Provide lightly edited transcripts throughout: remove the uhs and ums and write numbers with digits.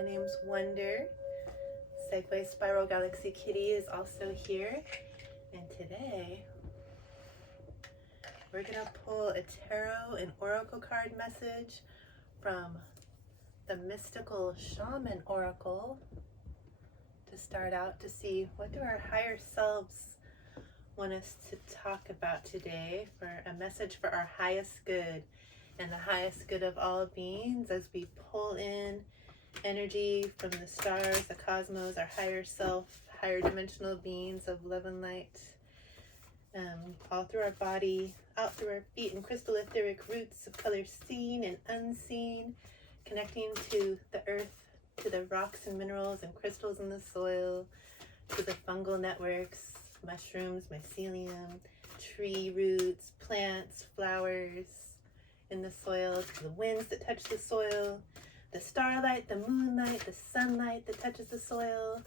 My name's Wonder. Segway Spiral Galaxy Kitty is also here. And today, we're going to pull a tarot and oracle card message from the Mystical Shaman Oracle to start out to see what do our higher selves want us to talk about today for a message for our highest good and the highest good of all beings as we pull in energy from the stars, the cosmos, our higher self, higher dimensional beings of love and light, all through our body, out through our feet and crystal etheric roots of color seen and unseen, connecting to the earth, to the rocks and minerals and crystals in the soil, to the fungal networks, mushrooms, mycelium, tree roots, plants, flowers in the soil, to the winds that touch the soil, the starlight, the moonlight, the sunlight that touches the soil,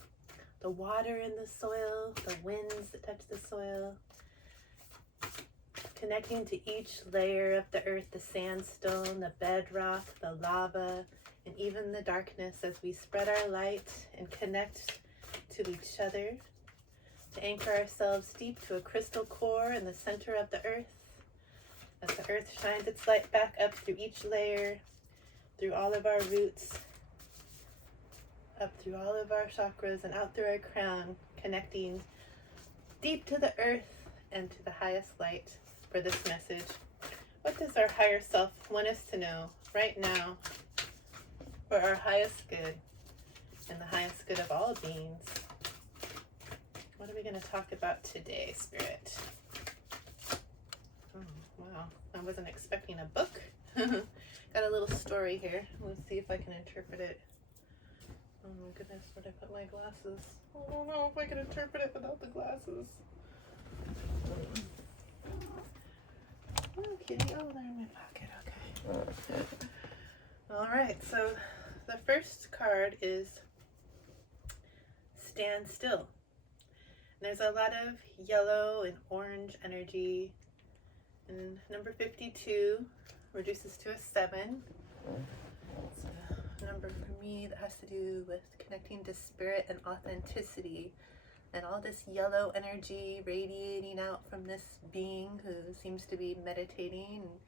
the water in the soil, the winds that touch the soil, connecting to each layer of the earth, the sandstone, the bedrock, the lava, and even the darkness as we spread our light and connect to each other, to anchor ourselves deep to a crystal core in the center of the earth, as the earth shines its light back up through each layer, through all of our roots, up through all of our chakras and out through our crown, connecting deep to the earth and to the highest light for this message. What does our higher self want us to know right now for our highest good and the highest good of all beings? What are we going to talk about today, Spirit? Oh, wow, I wasn't expecting a book. Got a little story here. Let's see if I can interpret it. Oh my goodness, where'd I put my glasses? I don't know if I can interpret it without the glasses. Oh, kitty. Oh, they're in my pocket. Okay. All right, so the first card is Standstill. There's a lot of yellow and orange energy. And number 52 reduces to a 7. It's a number for me that has to do with connecting to spirit and authenticity. And all this yellow energy radiating out from this being who seems to be meditating and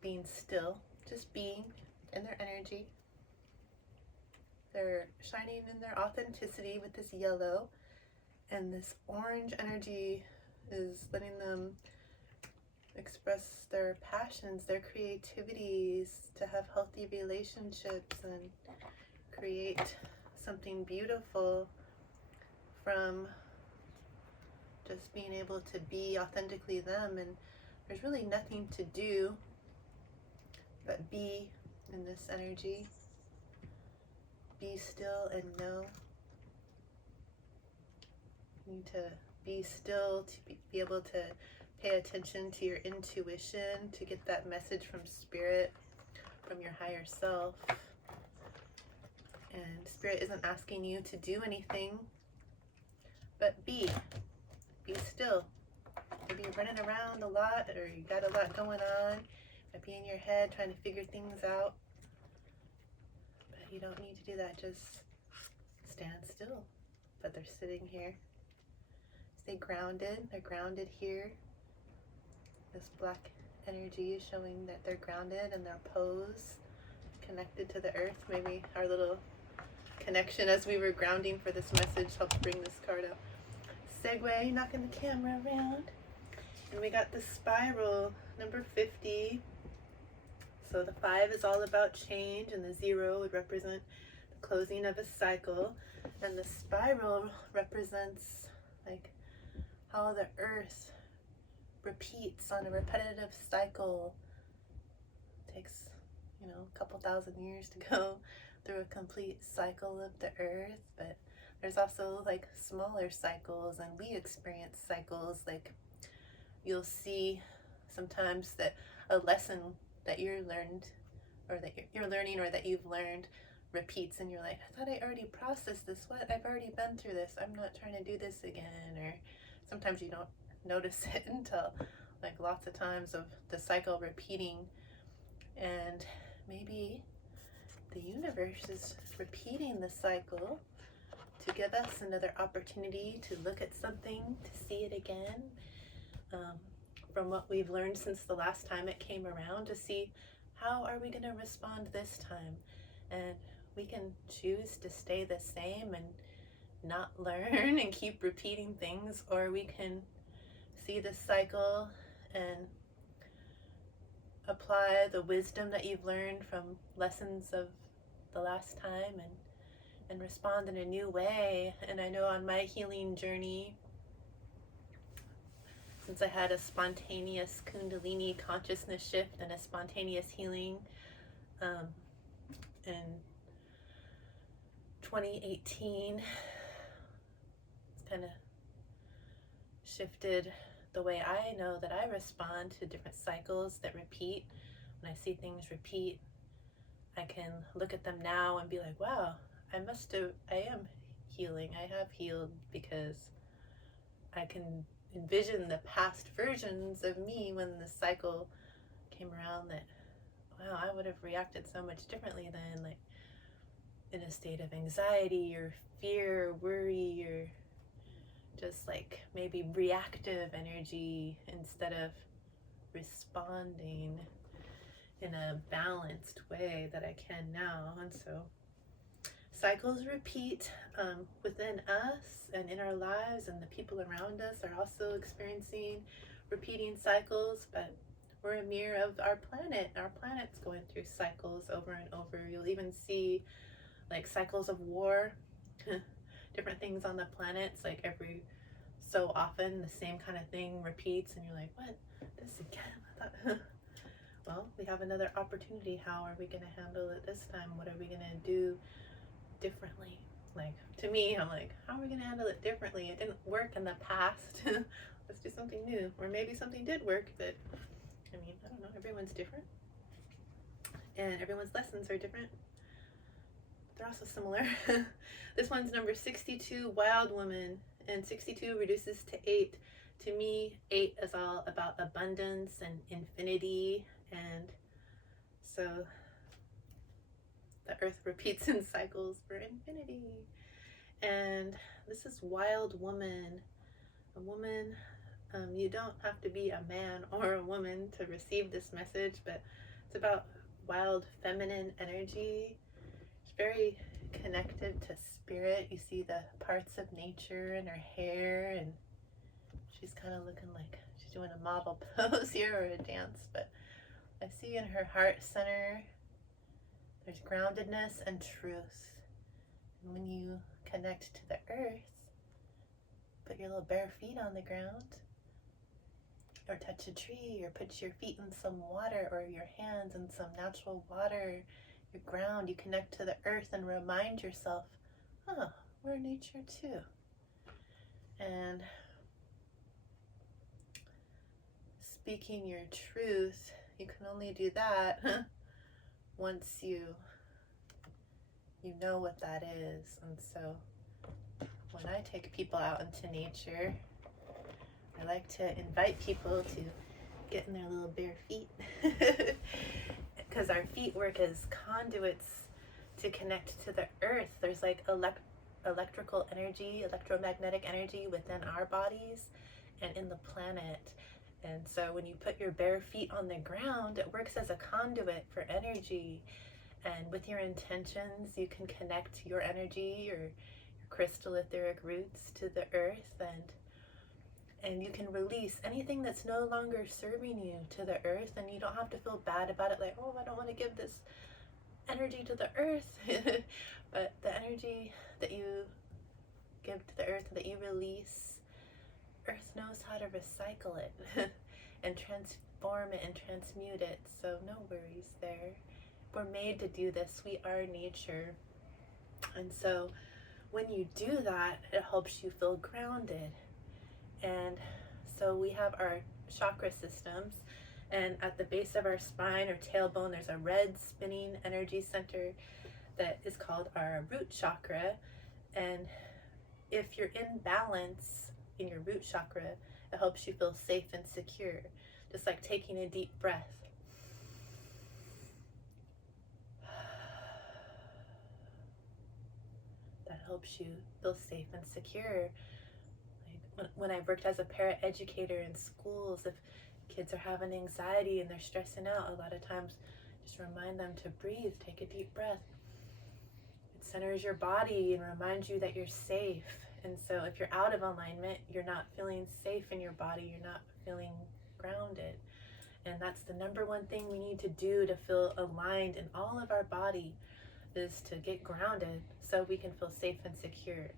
being still, just being in their energy. They're shining in their authenticity with this yellow, and this orange energy is letting them express their passions, their creativities, to have healthy relationships and create something beautiful from just being able to be authentically them. And there's really nothing to do but be in this energy. Be still and know. You need to be still to be able to pay attention to your intuition, to get that message from spirit, from your higher self. And spirit isn't asking you to do anything, but be still. Maybe you're running around a lot, or you got a lot going on, might be in your head trying to figure things out, but you don't need to do that. Just stand still. But they're sitting here. Stay grounded. They're grounded here. This black energy is showing that they're grounded in their pose, connected to the earth. Maybe our little connection as we were grounding for this message helped bring this card out. Segue, knocking the camera around. And we got the spiral, number 50. So the 5 is all about change, and the 0 would represent the closing of a cycle. And the spiral represents like how the earth repeats on a repetitive cycle. It takes, a couple thousand years to go through a complete cycle of the earth, but there's also like smaller cycles, and we experience cycles. Like you'll see sometimes that a lesson that you're learned, or that you're learning, or that you've learned repeats, and you're like, I thought I already processed this. What? I've already been through this. I'm not trying to do this again. Or sometimes you don't notice it until like lots of times of the cycle repeating. And maybe the universe is repeating the cycle to give us another opportunity to look at something, to see it again, from what we've learned since the last time it came around, to see how are we going to respond this time. And we can choose to stay the same and not learn and keep repeating things, or we can see the cycle and apply the wisdom that you've learned from lessons of the last time and respond in a new way. And I know on my healing journey, since I had a spontaneous Kundalini consciousness shift and a spontaneous healing in 2018, it's kind of shifted the way I know that I respond to different cycles that repeat. When I see things repeat, I can look at them now and be like, wow, I am healing. I have healed, because I can envision the past versions of me when the cycle came around, that, wow, I would have reacted so much differently then, like in a state of anxiety or fear or worry, or just like maybe reactive energy instead of responding in a balanced way that I can now. And so cycles repeat within us and in our lives, and the people around us are also experiencing repeating cycles, but we're a mirror of our planet. Our planet's going through cycles over and over. You'll even see like cycles of war, different things on the planets, like every so often the same kind of thing repeats, and you're like, what? This again? I thought, well, we have another opportunity. How are we going to handle it this time? What are we going to do differently? Like, to me, I'm like, how are we going to handle it differently? It didn't work in the past. Let's do something new. Or maybe something did work, but I mean, I don't know. Everyone's different, and everyone's lessons are different. They're also similar. This one's number 62, Wild Woman, and 62 reduces to 8. To me, 8 is all about abundance and infinity, and so the earth repeats in cycles for infinity. And this is Wild Woman. A woman, you don't have to be a man or a woman to receive this message, but it's about wild feminine energy. It's very connected to spirit. You see the parts of nature in her hair, and she's kind of looking like she's doing a model pose here, or a dance, but I see in her heart center there's groundedness and truth. And when you connect to the earth, put your little bare feet on the ground, or touch a tree, or put your feet in some water, or your hands in some natural water, your ground, you connect to the earth and remind yourself, oh, we're nature too. And speaking your truth, you can only do that once you know what that is. And so when I take people out into nature, I like to invite people to get in their little bare feet, because our feet work as conduits to connect to the earth. There's like electrical energy, electromagnetic energy within our bodies and in the planet. And so when you put your bare feet on the ground, it works as a conduit for energy. And with your intentions, you can connect your energy or your crystal etheric roots to the earth, and you can release anything that's no longer serving you to the earth, and you don't have to feel bad about it, like, oh, I don't want to give this energy to the earth. But the energy that you give to the earth, that you release, earth knows how to recycle it and transform it and transmute it. So no worries there. We're made to do this. We are nature. And so when you do that, it helps you feel grounded. And so we have our chakra systems, and at the base of our spine or tailbone, there's a red spinning energy center that is called our root chakra. And if you're in balance in your root chakra, it helps you feel safe and secure, just like taking a deep breath. helps you feel safe and secure. Like when I've worked as a paraeducator in schools, if kids are having anxiety and they're stressing out, a lot of times just remind them to breathe, take a deep breath. It centers your body and reminds you that you're safe. And so if you're out of alignment, you're not feeling safe in your body, you're not feeling grounded. And that's the number one thing we need to do to feel aligned in all of our body, is to get grounded so we can feel safe and secure.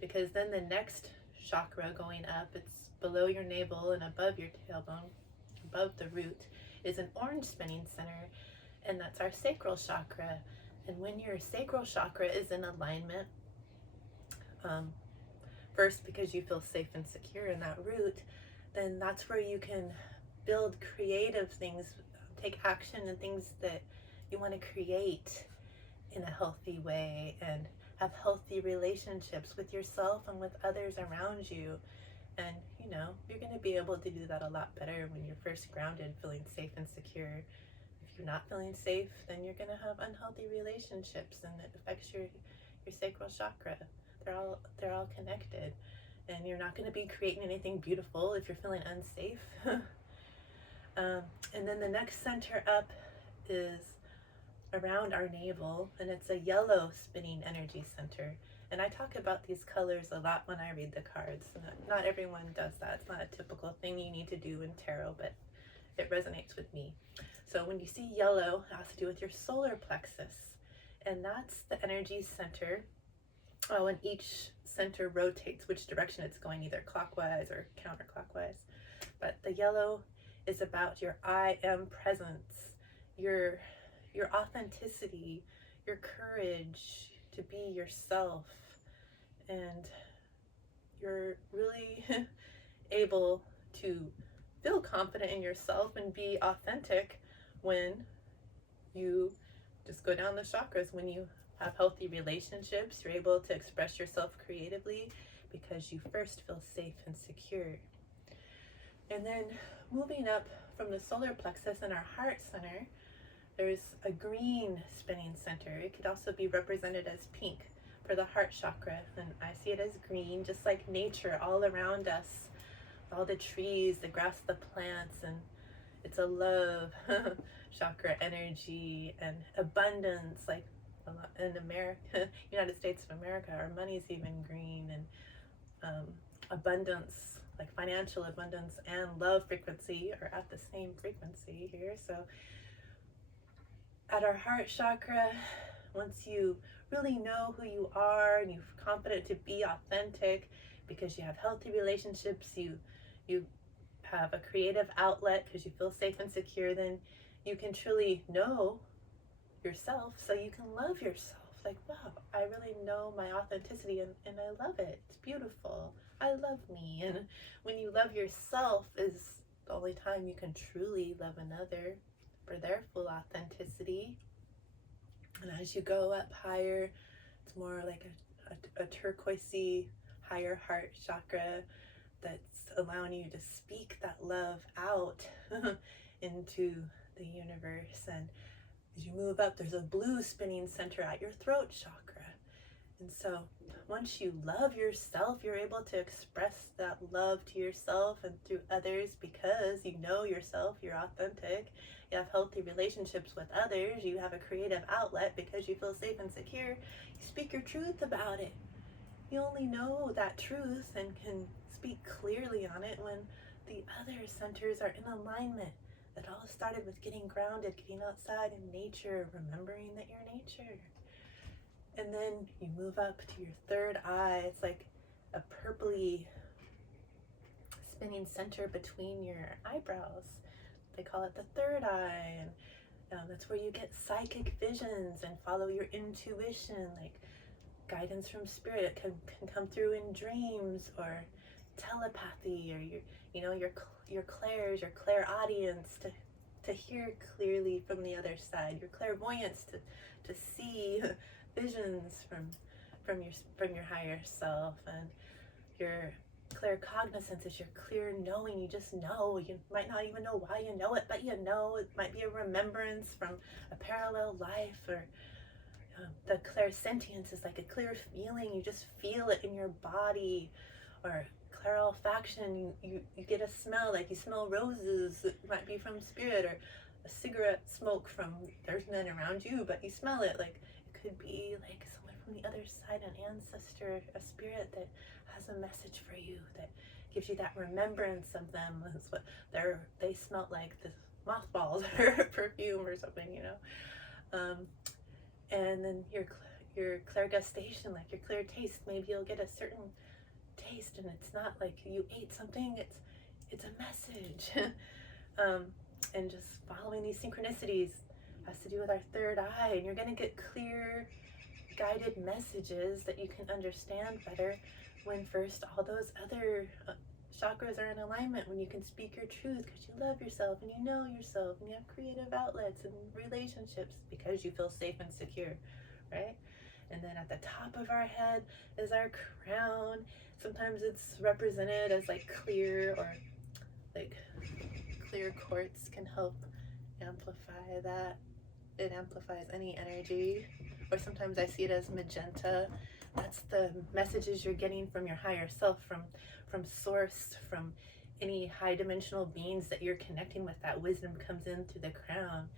Because then the next chakra going up, it's below your navel and above your tailbone, above the root, is an orange spinning center, and that's our sacral chakra. And when your sacral chakra is in alignment, first because you feel safe and secure in that root, then that's where you can build creative things, take action in things that you want to create in a healthy way, and have healthy relationships with yourself and with others around you. And you know, you're going to be able to do that a lot better when you're first grounded, feeling safe and secure. If you're not feeling safe, then you're going to have unhealthy relationships, and it affects your sacral chakra. They're all connected, and you're not going to be creating anything beautiful if you're feeling unsafe. And then the next center up is around our navel, and it's a yellow spinning energy center. And I talk about these colors a lot when I read the cards. Not everyone does that. It's not a typical thing you need to do in tarot, but it resonates with me. So when you see yellow, it has to do with your solar plexus, and that's the energy center. When each center rotates which direction it's going, either clockwise or counterclockwise. But the yellow is about your I am presence, your authenticity, your courage to be yourself, and you're really able to feel confident in yourself and be authentic when you just go down the chakras. When you have healthy relationships, you're able to express yourself creatively because you first feel safe and secure. And then moving up from the solar plexus in our heart center, there's a green spinning center. It could also be represented as pink for the heart chakra, and I see it as green, just like nature all around us, all the trees, the grass, the plants, and it's a love chakra energy and abundance. Like in America, United States of America, our money's even green, and abundance, like financial abundance and love frequency are at the same frequency here. So at our heart chakra, once you really know who you are and you're confident to be authentic because you have healthy relationships, you have a creative outlet because you feel safe and secure, then you can truly know yourself, so you can love yourself. Like, wow, I really know my authenticity, and I love it. It's beautiful. I love me. And when you love yourself is the only time you can truly love another for their full authenticity. And as you go up higher, it's more like a turquoisey higher heart chakra that's allowing you to speak that love out into the universe. And as you move up, there's a blue spinning center at your throat chakra. And so once you love yourself, you're able to express that love to yourself and through others because you know yourself, you're authentic, you have healthy relationships with others, you have a creative outlet because you feel safe and secure. You speak your truth about it. You only know that truth and can speak clearly on it when the other centers are in alignment. It all started with getting grounded, getting outside in nature, remembering that you're nature. And then you move up to your third eye. It's like a purpley spinning center between your eyebrows. They call it the third eye. And that's where you get psychic visions and follow your intuition, like guidance from spirit. It can come through in dreams or telepathy, or your clairs, your clairaudience, to hear clearly from the other side, your clairvoyance to see visions from your higher self, and your claircognizance is your clear knowing. You just know. You might not even know why you know it, but you know. It might be a remembrance from a parallel life, or The clairsentience is like a clear feeling. You just feel it in your body. Or clairolfaction, you get a smell, like you smell roses. It might be from spirit, or a cigarette smoke from, there's none around you, but you smell it. Like it could be like someone from the other side, an ancestor, a spirit that has a message for you, that gives you that remembrance of them. That's what they smelt like, the mothballs or perfume or something, you know. And then your clairgustation, like your clear taste, maybe you'll get a certain taste and it's not like you ate something, it's a message. And just following these synchronicities has to do with our third eye, and you're going to get clear guided messages that you can understand better when first all those other chakras are in alignment, when you can speak your truth because you love yourself and you know yourself and you have creative outlets and relationships because you feel safe and secure, right? And then at the top of our head is our crown. Sometimes it's represented as like clear, or like clear quartz can help amplify that. It amplifies any energy. Or sometimes I see it as magenta. That's the messages you're getting from your higher self, from source, from any high dimensional beings that you're connecting with. That wisdom comes in through the crown.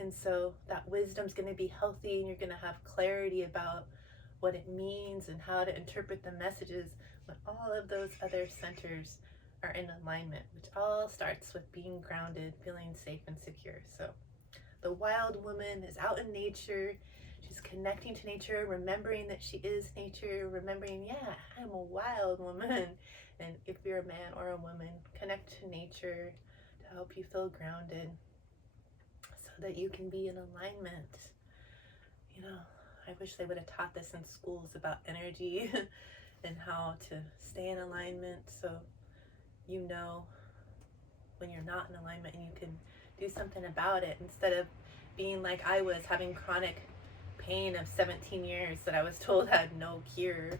And so that wisdom's going to be healthy, and you're going to have clarity about what it means and how to interpret the messages when all of those other centers are in alignment, which all starts with being grounded, feeling safe and secure. So the wild woman is out in nature. She's connecting to nature, remembering that she is nature, remembering, yeah, I'm a wild woman. And if you're a man or a woman, connect to nature to help you feel grounded so that you can be in alignment. You know, I wish they would have taught this in schools about energy and how to stay in alignment, so you know when you're not in alignment and you can do something about it, instead of being like I was, having chronic pain of 17 years that I was told had no cure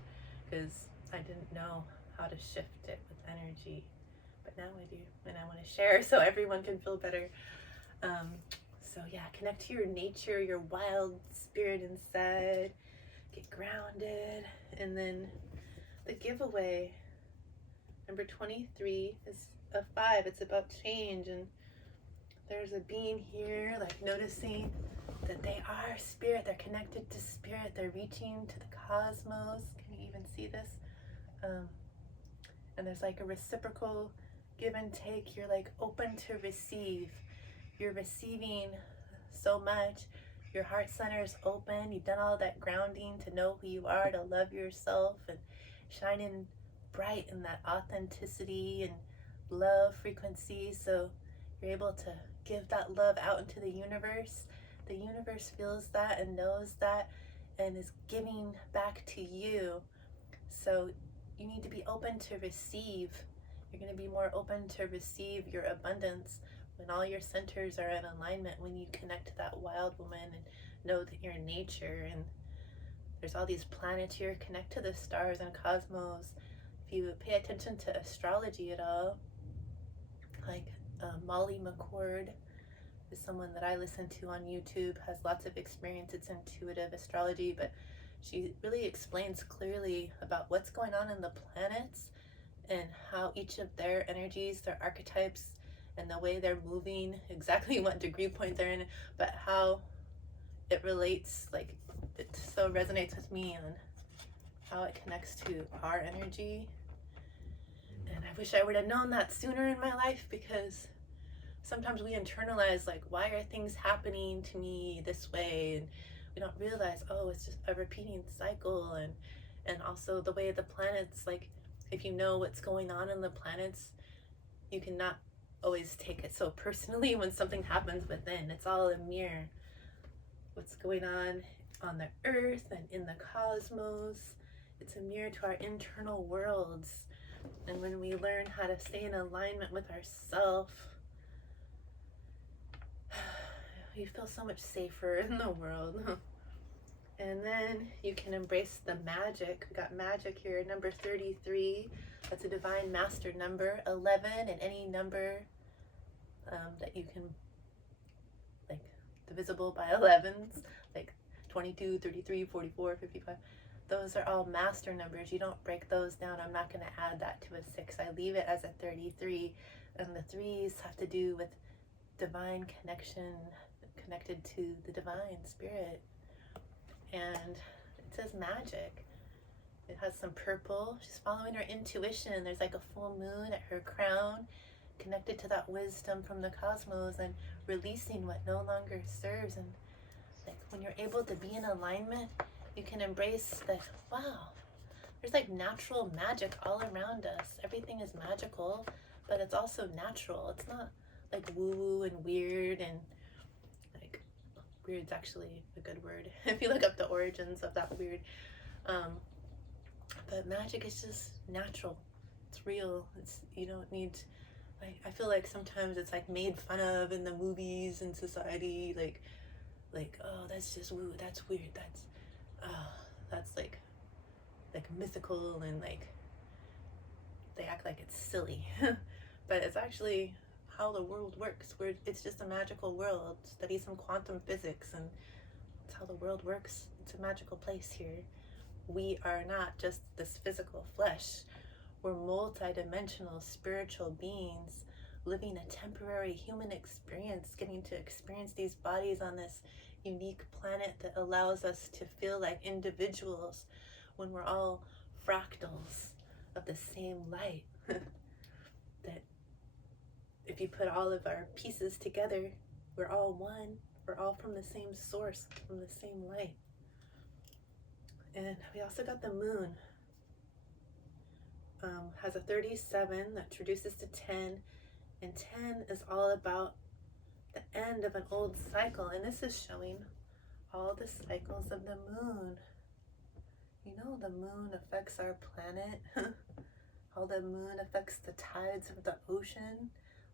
because I didn't know how to shift it with energy. But now I do, and I want to share so everyone can feel better. So yeah, connect to your nature, your wild spirit inside, get grounded. And then the giveaway, number 23, is a 5. It's about change, and there's a being here, like noticing that they are spirit, they're connected to spirit, they're reaching to the cosmos. Can you even see this? And there's like a reciprocal give and take. You're like open to receive. You're receiving so much. Your heart center is open. You've done all that grounding to know who you are, to love yourself, and shining bright in that authenticity and love frequency. So you're able to give that love out into the universe. The universe feels that and knows that and is giving back to you. So you need to be open to receive. You're going to be more open to receive your abundance when all your centers are in alignment, when you connect to that wild woman and know that you're nature. And there's all these planets here. Connect to the stars and cosmos. If you pay attention to astrology at all, like Molly McCord is someone that I listen to on YouTube, has lots of experience. It's intuitive astrology, but she really explains clearly about what's going on in the planets and how each of their energies, their archetypes, and the way they're moving, exactly what degree point they're in, but how it relates, like it so resonates with me on how it connects to our energy. And I wish I would have known that sooner in my life, because sometimes we internalize, like, why are things happening to me this way? And we don't realize, oh, it's just a repeating cycle. And also the way the planets, like, if you know what's going on in the planets, you cannot always take it so personally when something happens within. It's all a mirror. What's going on the earth and in the cosmos, it's a mirror to our internal worlds. And when we learn how to stay in alignment with ourselves, you feel so much safer in the world. And then you can embrace the magic. We got magic here, number 33. That's a divine master number. 11, and any number that you can, like, divisible by 11s, like 22, 33, 44, 55. Those are all master numbers. You don't break those down. I'm not going to add that to a 6. I leave it as a 33. And the 3s have to do with divine connection, connected to the divine spirit. And it says magic. It has some purple. She's following her intuition. There's like a full moon at her crown, connected to that wisdom from the cosmos and releasing what no longer serves. And like when you're able to be in alignment, you can embrace that, wow, there's like natural magic all around us. Everything is magical, but it's also natural. It's not like woo-woo and weird, and like weird's actually a good word if you look up the origins of that weird. But magic is just natural. It's real. It's, you don't need, like, I feel like sometimes it's like made fun of in the movies and society, like oh, that's just woo, that's weird, that's like mythical, and like they act like it's silly. But it's actually how the world works, where it's just a magical world. Study some quantum physics, and it's how the world works. It's a magical place here. We are not just this physical flesh. We're multi-dimensional spiritual beings living a temporary human experience, getting to experience these bodies on this unique planet that allows us to feel like individuals when we're all fractals of the same light. That if you put all of our pieces together, we're all one. We're all from the same source, from the same light. And we also got the moon. Has a 37 that reduces to 10, and 10 is all about the end of an old cycle, and this is showing all the cycles of the moon. You know, the moon affects our planet. How the moon affects the tides of the ocean,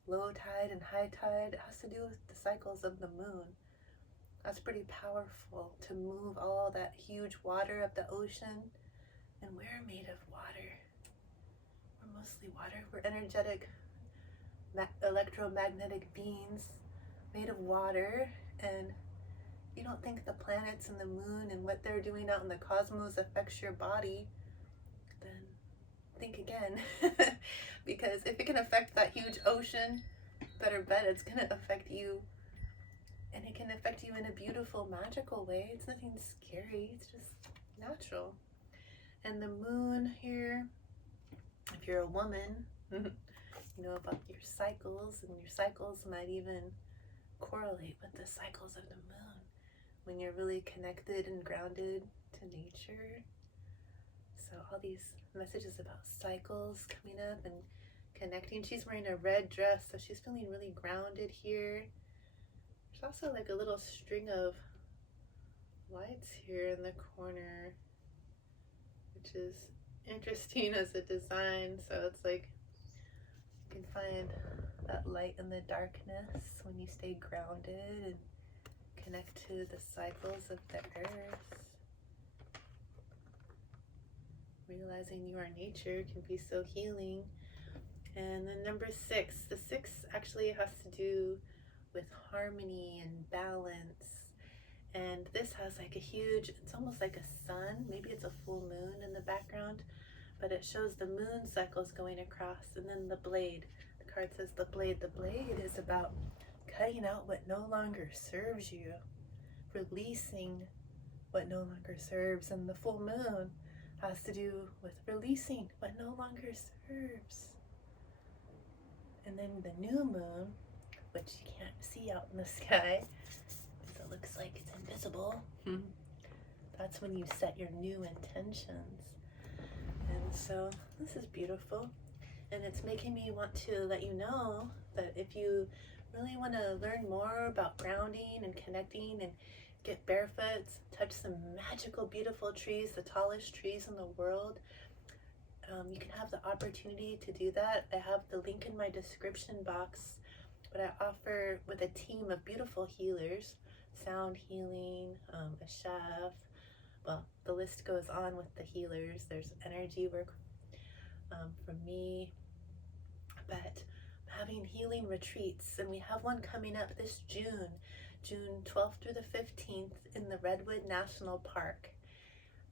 low tide and high tide. It has to do with the cycles of the moon. That's pretty powerful, to move all that huge water of the ocean. And we're made of water. We're mostly water. We're energetic, electromagnetic beings made of water. And you don't think the planets and the moon and what they're doing out in the cosmos affects your body, then think again. Because if it can affect that huge ocean, better bet it's going to affect you. And it can affect you in a beautiful, magical way. It's nothing scary. It's just natural. And the moon here, if you're a woman, you know about your cycles, and your cycles might even correlate with the cycles of the moon when you're really connected and grounded to nature. So all these messages about cycles coming up and connecting. She's wearing a red dress, so she's feeling really grounded here. There's also like a little string of lights here in the corner, which is interesting as a design. So it's like you can find that light in the darkness when you stay grounded and connect to the cycles of the earth. Realizing you are nature can be so healing. And then number 6, the 6 actually has to do with harmony and balance. And this has like a huge, it's almost like a sun, maybe it's a full moon in the background, but it shows the moon cycles going across, and then the blade. The card says the blade. The blade is about cutting out what no longer serves you, releasing what no longer serves. And the full moon has to do with releasing what no longer serves. And then the new moon, which you can't see out in the sky because it looks like it's invisible, that's when you set your new intentions. And so this is beautiful, and it's making me want to let you know that if you really want to learn more about grounding and connecting and get barefoot, touch some magical, beautiful trees, the tallest trees in the world, you can have the opportunity to do that. I have the link in my description box, but I offer with a team of beautiful healers, sound healing, a chef, well, the list goes on with the healers. There's energy work from me, but I'm having healing retreats, and we have one coming up this June June 12th through the 15th in the Redwood National Park.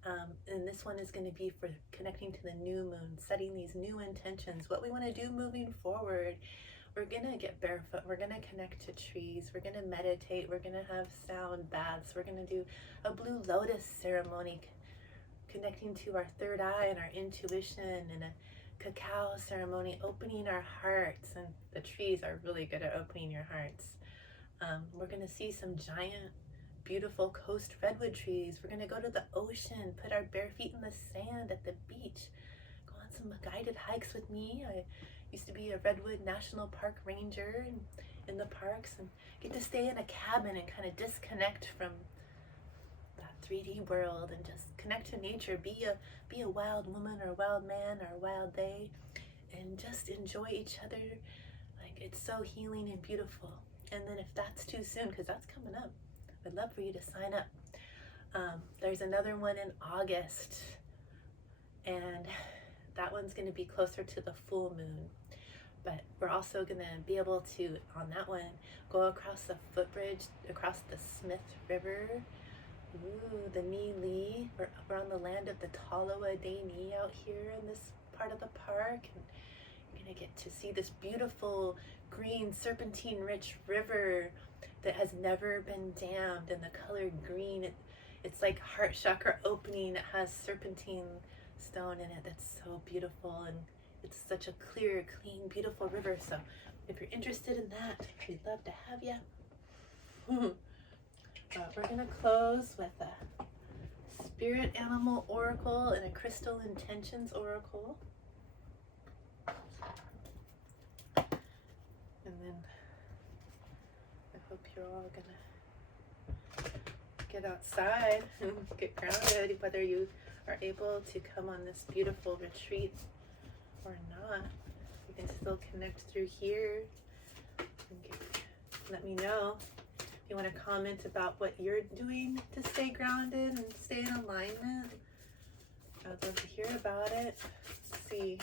And this one is going to be for connecting to the new moon, setting these new intentions, what we want to do moving forward. We're going to get barefoot. We're going to connect to trees. We're going to meditate. We're going to have sound baths. We're going to do a blue lotus ceremony, connecting to our third eye and our intuition, and a cacao ceremony, opening our hearts. And the trees are really good at opening your hearts. We're going to see some giant, beautiful coast redwood trees. We're going to go to the ocean, put our bare feet in the sand at the beach, go on some guided hikes with me. I used to be a Redwood National Park ranger in the parks, and get to stay in a cabin and kind of disconnect from that 3D world and just connect to nature, be a wild woman or a wild man or a wild they, and just enjoy each other. Like, it's so healing and beautiful. And then if that's too soon, because that's coming up, I'd love for you to sign up. There's another one in August, and that one's going to be closer to the full moon. But we're also going to be able to, on that one, go across the footbridge, across the Smith River. Ooh, the Ni. We're on the land of the Tolowa Deni out here in this part of the park. And you're going to get to see this beautiful green serpentine-rich river that has never been dammed, and the color green, it's like heart chakra opening. It has serpentine stone in it that's so beautiful, and it's such a clear, clean, beautiful river. So if you're interested in that, we'd love to have you. We're gonna close with a spirit animal oracle and a crystal intentions oracle. And then I hope you're all gonna get outside and get grounded, whether you are able to come on this beautiful retreat or not. You can still connect through here. And let me know if you want to comment about what you're doing to stay grounded and stay in alignment. I'd love to hear about it. Let's see.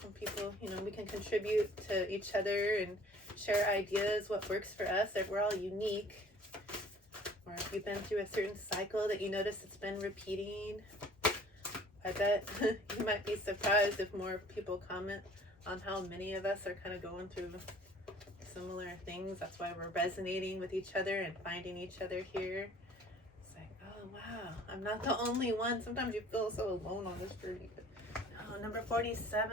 Some people, we can contribute to each other and share ideas, what works for us. That we're all unique. Or if you've been through a certain cycle that you notice it's been repeating, I bet you might be surprised if more people comment on how many of us are kind of going through similar things. That's why we're resonating with each other and finding each other here. It's like, oh wow, I'm not the only one. Sometimes you feel so alone on this journey. Oh, number 47,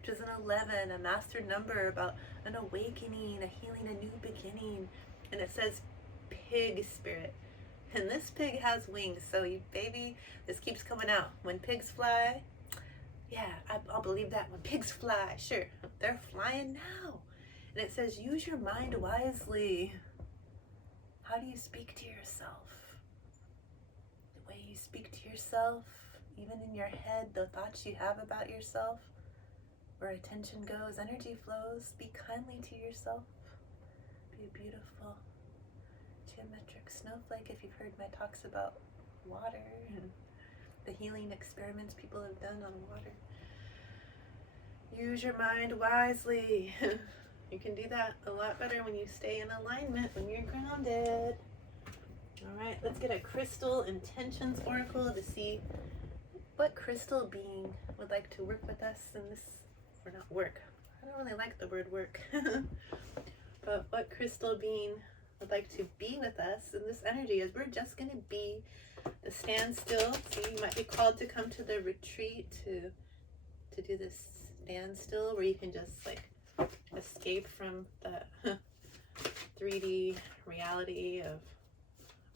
which is an 11, a master number about an awakening, a healing, a new beginning. And it says pig spirit. And this pig has wings, so baby, this keeps coming out. When pigs fly, yeah, I'll believe that. When pigs fly, sure, they're flying now. And it says, use your mind wisely. How do you speak to yourself? The way you speak to yourself, even in your head, the thoughts you have about yourself, where attention goes, energy flows. Be kindly to yourself. Be beautiful. Geometric snowflake, if you've heard my talks about water and the healing experiments people have done on water. Use your mind wisely. You can do that a lot better when you stay in alignment, when you're grounded. All right, let's get a crystal intentions oracle to see what crystal being would like to work with us in this, or not work. I don't really like the word work. But what crystal being would like to be with us in this energy, as we're just going to be the standstill. So you might be called to come to the retreat to do this standstill, where you can just like escape from the 3D reality of,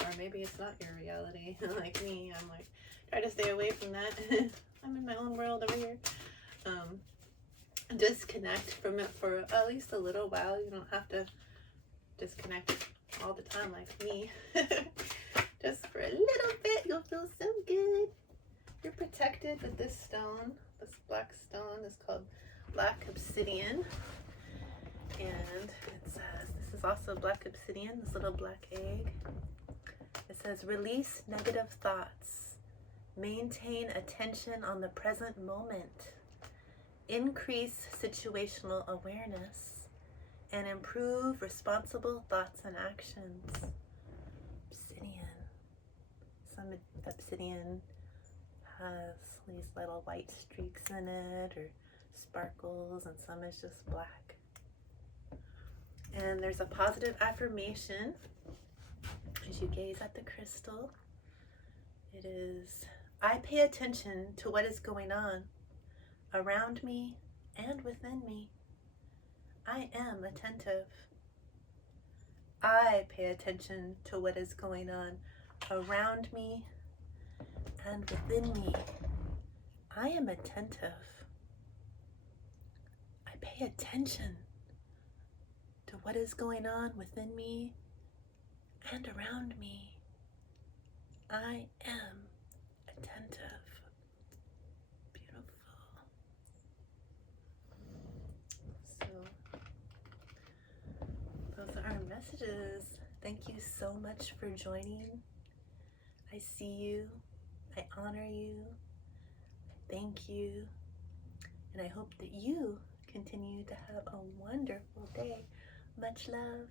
or maybe it's not your reality. Like me, I'm like, try to stay away from that. I'm in my own world over here. Disconnect from it for at least a little while. You don't have to disconnect all the time like me. Just for a little bit, you'll feel so good. You're protected with this stone. This black stone is called black obsidian. And it says, this is also black obsidian, this little black egg. It says, release negative thoughts. Maintain attention on the present moment. Increase situational awareness. and improve responsible thoughts and actions. Obsidian. Some obsidian has these little white streaks in it or sparkles, and some is just black. And there's a positive affirmation as you gaze at the crystal. It is, I pay attention to what is going on around me and within me. I am attentive. I pay attention to what is going on around me and within me. I am attentive. I pay attention to what is going on within me and around me. I am attentive. Beautiful. So, those are our messages. Thank you so much for joining. I see you. I honor you. I thank you. And I hope that you continue to have a wonderful day. Much love.